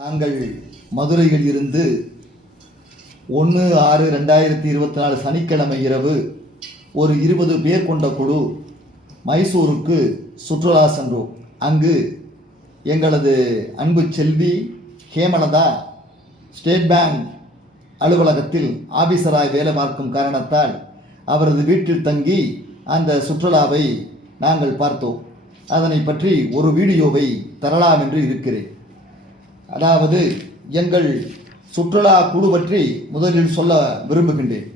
நாங்கள் மதுரையில் இருந்து ஒன்று ஆறு ரெண்டாயிரத்தி இருபத்தி நாலு சனிக்கிழமை இரவு ஒரு இருபது பேர் கொண்ட குழு மைசூருக்கு சுற்றுலா சென்றோம். அங்கு எங்களது அன்பு செல்வி ஹேமலதா ஸ்டேட் பேங்க் அலுவலகத்தில் ஆபீசராய் வேலை பார்க்கும் காரணத்தால் அவரது வீட்டில் தங்கி அந்த சுற்றுலாவை நாங்கள் பார்த்தோம். அதனை பற்றி ஒரு வீடியோவை தரலாம் என்று இருக்கிறேன். அதாவது எங்கள் சுற்றுலா குழு பற்றி முதலில் சொல்ல விரும்புகின்றேன்.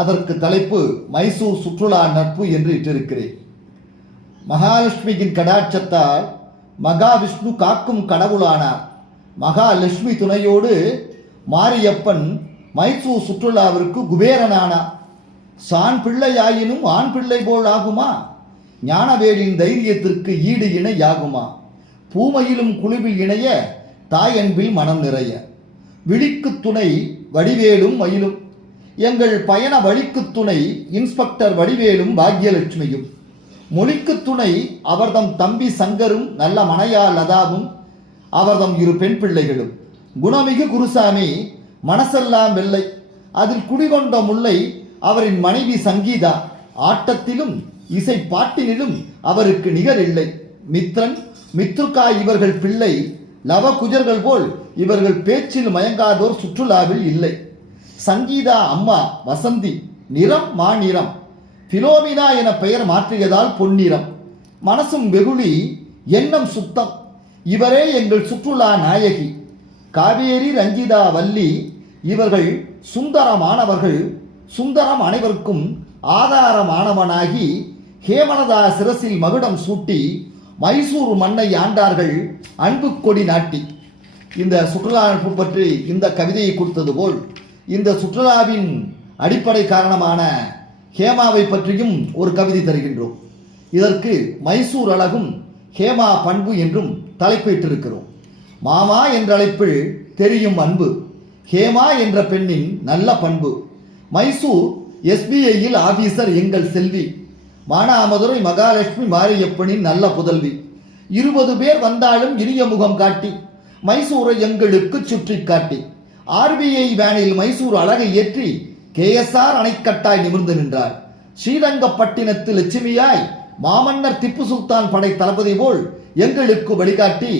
அதற்கு தலைப்பு மைசூர் சுற்றுலா நட்பு என்று இட்டிருக்கிறேன். மகாலட்சுமியின் கடாட்சத்தால் மகாவிஷ்ணு காக்கும் கடவுளானார். மகாலட்சுமி துணையோடு மாரியப்பன் மைசூர் சுற்றுலாவிற்கு குபேரனானார் சான் பிள்ளையாயினும் ஆண் பிள்ளை போல் ஆகுமா? ஞானவேலின் தைரியத்திற்கு ஈடு இணை யாகுமா பூமையிலும் குழுவில் இணைய தாயன்பில் மனம் நிறைய. விழிக்கு துணை வடிவேலும் மயிலும். எங்கள் பயண வழிக்கு துணை இன்ஸ்பெக்டர் வடிவேலும் பாக்யலட்சுமியும். மொழிக்கு துணை அவர்தம் தம்பி சங்கரும் நல்ல மனையா லதாவும் அவர்தம் இரு பெண் பிள்ளைகளும். குணமிகு குருசாமி மனசெல்லாம் வெள்ளை. அதில் குடிகொண்ட முல்லை அவரின் மனைவி சங்கீதா. ஆட்டத்திலும் இசை பாட்டினிலும் அவருக்கு நிகர் இல்லை மித்ரன் மித்ருக்கா இவர்கள் பிள்ளை லவகுஜர்கள் போல் இவர்கள் பேச்சில் மயங்காதோர் சுற்றுலாவில் இல்லை. சங்கீதா அம்மா வசந்தி நிறம் மாநிறம் பிலோமினா என பெயர் மாற்றியதால் பொன்னிறம். மனசும் வெகுளி எண்ணம் சுத்தம். இவரே எங்கள் சுற்றுலா நாயகி. காவேரி ரஞ்சிதா வள்ளி இவர்கள் சுந்தரமானவர்கள். சுந்தரம் அனைவருக்கும் ஆதாரமானவனாகி ஹேமனதா சிரசில் மகுடம் சூட்டி மைசூர் மண்ணை ஆண்டார்கள் அன்பு கொடி நாட்டி. இந்த சுற்றுலா அமைப்பு பற்றி இந்த கவிதையை கொடுத்தது போல் இந்த சுற்றுலாவின் அடிப்படை காரணமான ஹேமாவை பற்றியும் ஒரு கவிதை தருகின்றோம். இதற்கு மைசூர் அழகும் ஹேமா பண்பு என்றும் தலைப்பிட்டிருக்கிறோம். மாமா என்ற அழைப்பில் தெரியும் அன்பு ஹேமா என்ற பெண்ணின் நல்ல பண்பு. மைசூர் எஸ்பிஐயில் ஆபீசர் எங்கள் செல்வி மானாமதுரை மகாலட்சுமி மாரியப்பனின் நல்ல புதல்வி. இருபது பேர் வந்தாலும் இனிய முகம் காட்டி மைசூரை எங்களுக்கு சுற்றி காட்டி. ஆர்பிஐ வேனில் மைசூர் அழகை ஏற்றி கேஎஸ்ஆர் அணைக்கட்டாய் நிமிர்ந்து நின்றார். ஸ்ரீரங்கப்பட்டினத்து லட்சுமியாய் மாமன்னர் திப்பு சுல்தான் படை தளபதி போல் எங்களுக்கு வழிகாட்டி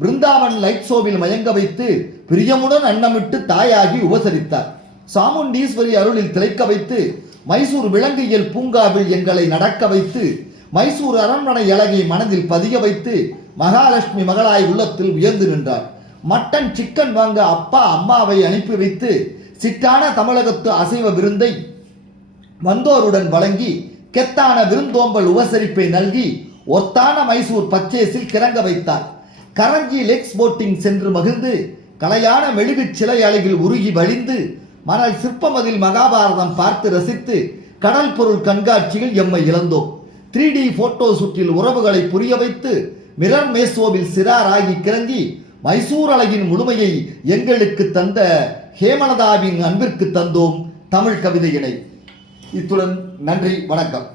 பிருந்தாவன் லைட் ஷோவில் மயங்க வைத்து பிரியமுடன் அன்னமிட்டு தாயாகி உபசரித்தார். சாமுண்டீஸ்வரி அருளில் திளைக்க வைத்து மைசூர் விலங்கியல் பூங்காவில் எங்களை நடக்க வைத்து மைசூர் அரண்மனை அழகை மனதில் பதிய வைத்து மகாலட்சுமி மகளாய் உள்ளத்தில் உயர்ந்து நின்றார். மட்டன் சிக்கன் வாங்க அப்பா அம்மாவை அனுப்பி வைத்து சிட்டான தமிழகத்து அசைவ விருந்தை வந்தோருடன் வழங்கி கெத்தான விருந்தோம்பல் உபசரிப்பை நல்கி ஒத்தான மைசூர் பச்சேசில் கிறங்க வைத்தார். கரஞ்சி லெக்ஸ் போட்டிங் சென்று மகிழ்ந்து கலையான மெழுகு சிலை அழகில் உருகி வழிந்து மணல் சிற்பமதில் மகாபாரதம் பார்த்து ரசித்து கடல் பொருள் கண்காட்சியில் எம்மை இழந்தோம். த்ரீ டி போட்டோ சுற்றில் உறவுகளை புரிய வைத்து மிரர் மேசோவில் சிறாராகி கிறங்கி மைசூர் அழகின் முழுமையை எங்களுக்கு தந்த ஹேமலதாவின் அன்பிற்கு தந்தோம் தமிழ் கவிதையினை. இத்துடன் நன்றி வணக்கம்.